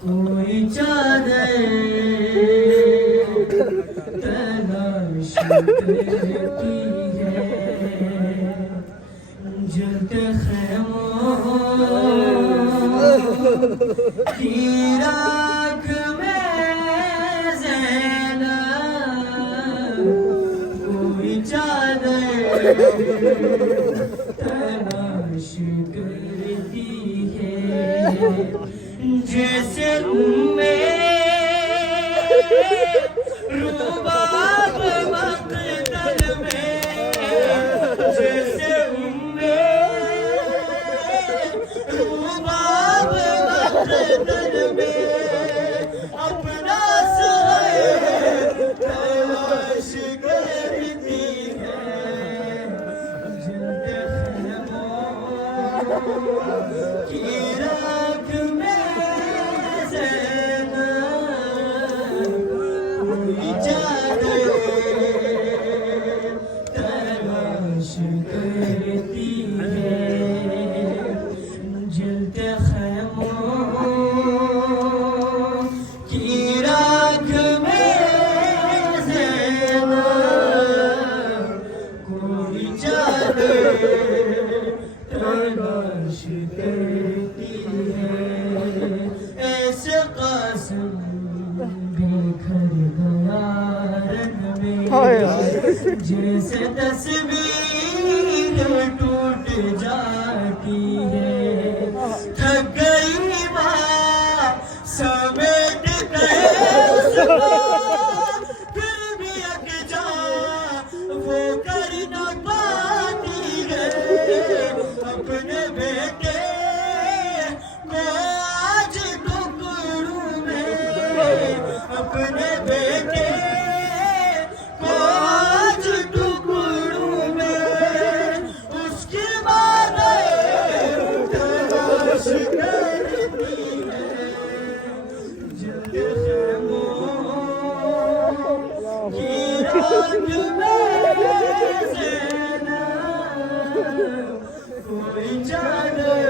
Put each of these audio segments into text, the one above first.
कोई चादर तलाश करती है जलते खैमों की राख में ज़ैनब कोई चादर तलाश करती है जैसे में रुबाब मक़तल में जैसे में रुबाब मक़तल में अपना सर तलाश करती है जलते खैमों की राख में तलाश करती है जलते खैमों की राख में ज़ैनब कोई चादर तलाश करती है ऐसे कासिम बिखर गया रंग में जैसे तस्वीर टूट जाती है थक गई बात समेट गए उसको फिर भी अकजा वो कर न पाती है अपने बेटे को आज टुकड़ों में अपने बेटे को आज टुकड़ों में उसकी माने तलाश करती है जलते खैमों की राख में ज़ैनब कोई चादर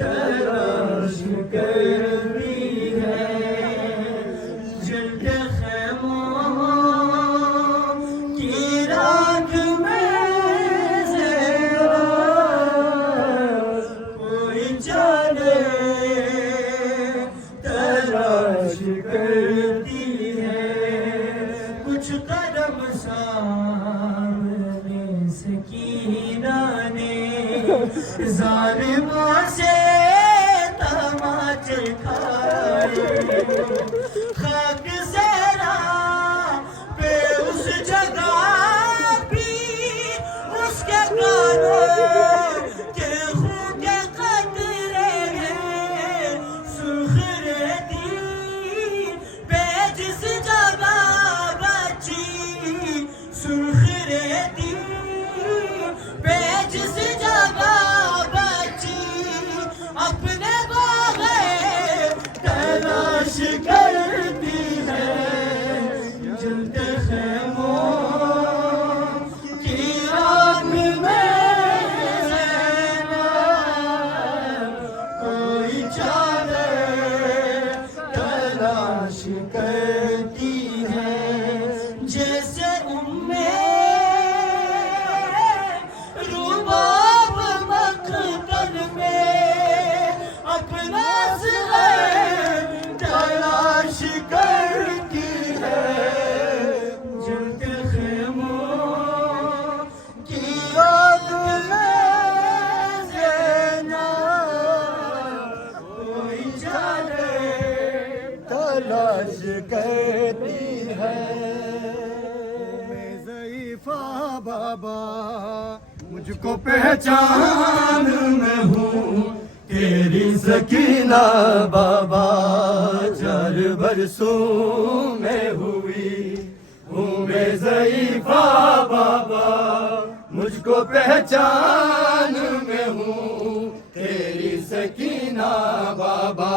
तलाश करती है जलते खैमों की राख में ज़ैनब कोई चादर तलाश करती है कुछ कदम सामने सकीना ने ज़ालिमों से तमाचे खाए खाक ज़रा पे उस जगह भी उसके कानों के खून के कतरे हैं सुर्ख रेती पे जिस जगह बची सुर्ख रेती पे जिस जगह बची अपने बागे तलाश करती है जलते खैमों की राख में ज़ैनब कोई चादर तलाश करती है जैसे उम्मे रुबाब मक़तल में अपना सर तलाश करती है जलते खैमों की राख में ज़ैनब कोई चादर तलाश करती है मैं ज़ईफ़ा बाबा मुझको पहचान में हूँ तेरी सकीना बाबा 4 बरसों में हुई हूँ मैं ज़ईफ़ा बाबा मुझको पहचान में हूँ तेरी सकीना बाबा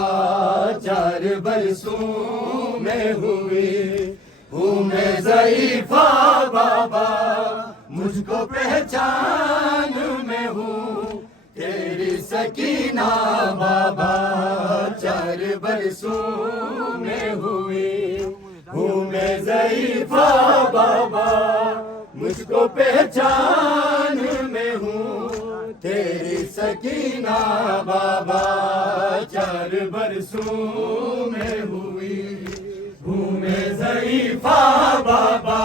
4 बरसों में हुई हूँ मैं ज़ईफ़ा बाबा मुझको पहचान में हूँ तेरी सकीना बाबा 4 बरसों में हुई हूँ मैं ज़ईफ़ा बाबा मुझको पहचान में हूँ तेरी सकीना बाबा 4 बरसों में हुई हूँ मैं ज़ईफ़ा बाबा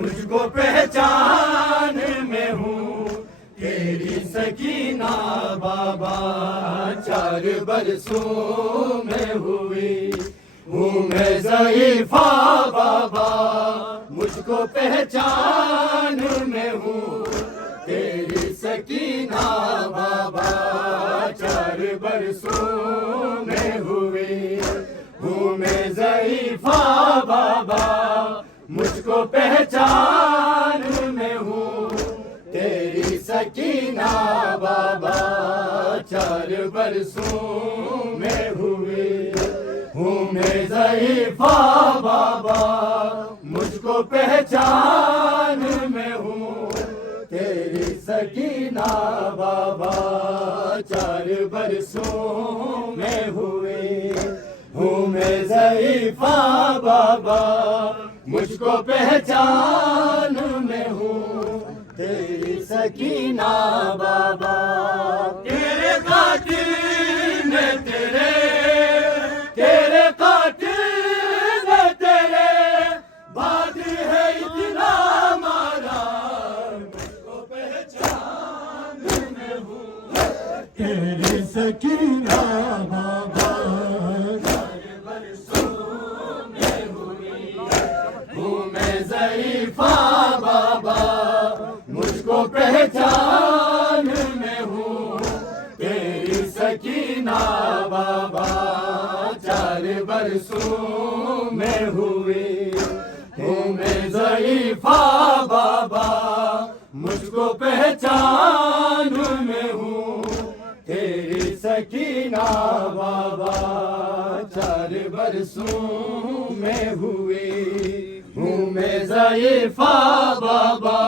मुझको पहचान में हूँ तेरी सकीना बाबा 4 बरसों में हुई हूँ मैं ज़ईफ़ा बाबा मुझको पहचान में हूँ तेरी सकीना बाबा 4 बरसों में हुई हूँ मैं ज़ईफ़ा बाबा मुझको पहचान में हूँ तेरी सकीना बाबा 4 बरसों में हुई हूँ मैं ज़ईफ़ा बाबा मुझको पहचान में हूँ तेरी सकीना बाबा 4 बरसों में हुए हूँ मैं ज़ईफ़ा बाबा मुझको पहचान में हूँ तेरी सकीना बाबा तेरे कातिल ने तेरे कातिल ने तेरे बाद है इतना मारा मुझको पहचान में हूँ तेरी सकीना बाबा 4 बरसों में हुई हूँ मैं ज़ईफ़ा बाबा मुझको पहचान में हूँ तेरी सकीना बाबा 4 बरसों में हुई हूँ मैं ज़ईफ़ा बाबा मुझको पहचान में हूँ तेरी सकीना बाबा 4 बरसों में हुई हूँ मैं ज़ईफ़ा बाबा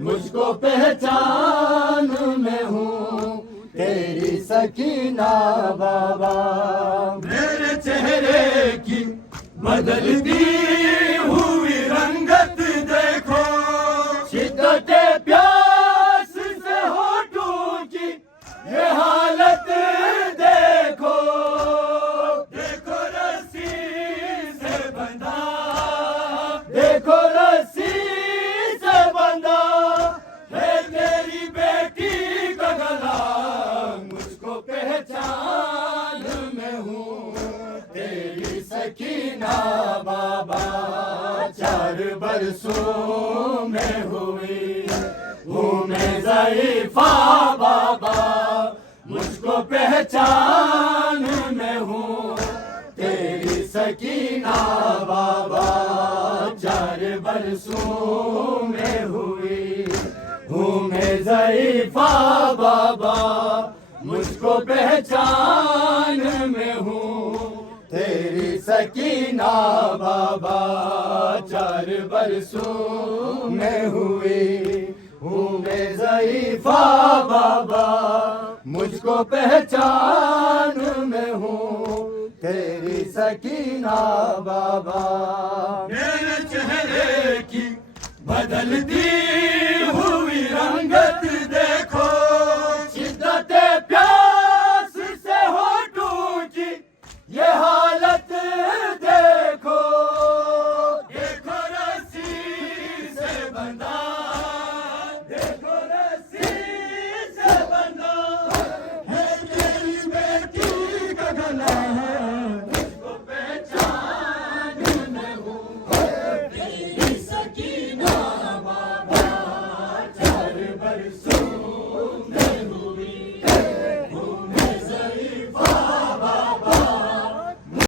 मुझको पहचान में हूँ तेरी सकीना बाबा मेरे चेहरे की बदलती हुई रंगत देखो शिद्दत प्यास से होठों की ये हालत देखो देखो रस्सी से बंधा देखो रस्सी से बंधा है तेरी बेटी का गला मुझको पहचान में हूँ तेरी सकीना बाबा 4 बरसों में हुई हूँ मैं ज़ईफ़ा बाबा मुझको पहचान में हूँ तेरी सकीना बाबा 4 बरसों में हुई हूँ मैं ज़ईफ़ा बाबा मुझको पहचान में हूँ तेरी सकीना बाबा 4 बरसों में हुई हूँ मैं ज़ईफ़ा बाबा मुझको पहचान में हूँ तेरी सकीना बाबा मेरे चेहरे की बदलती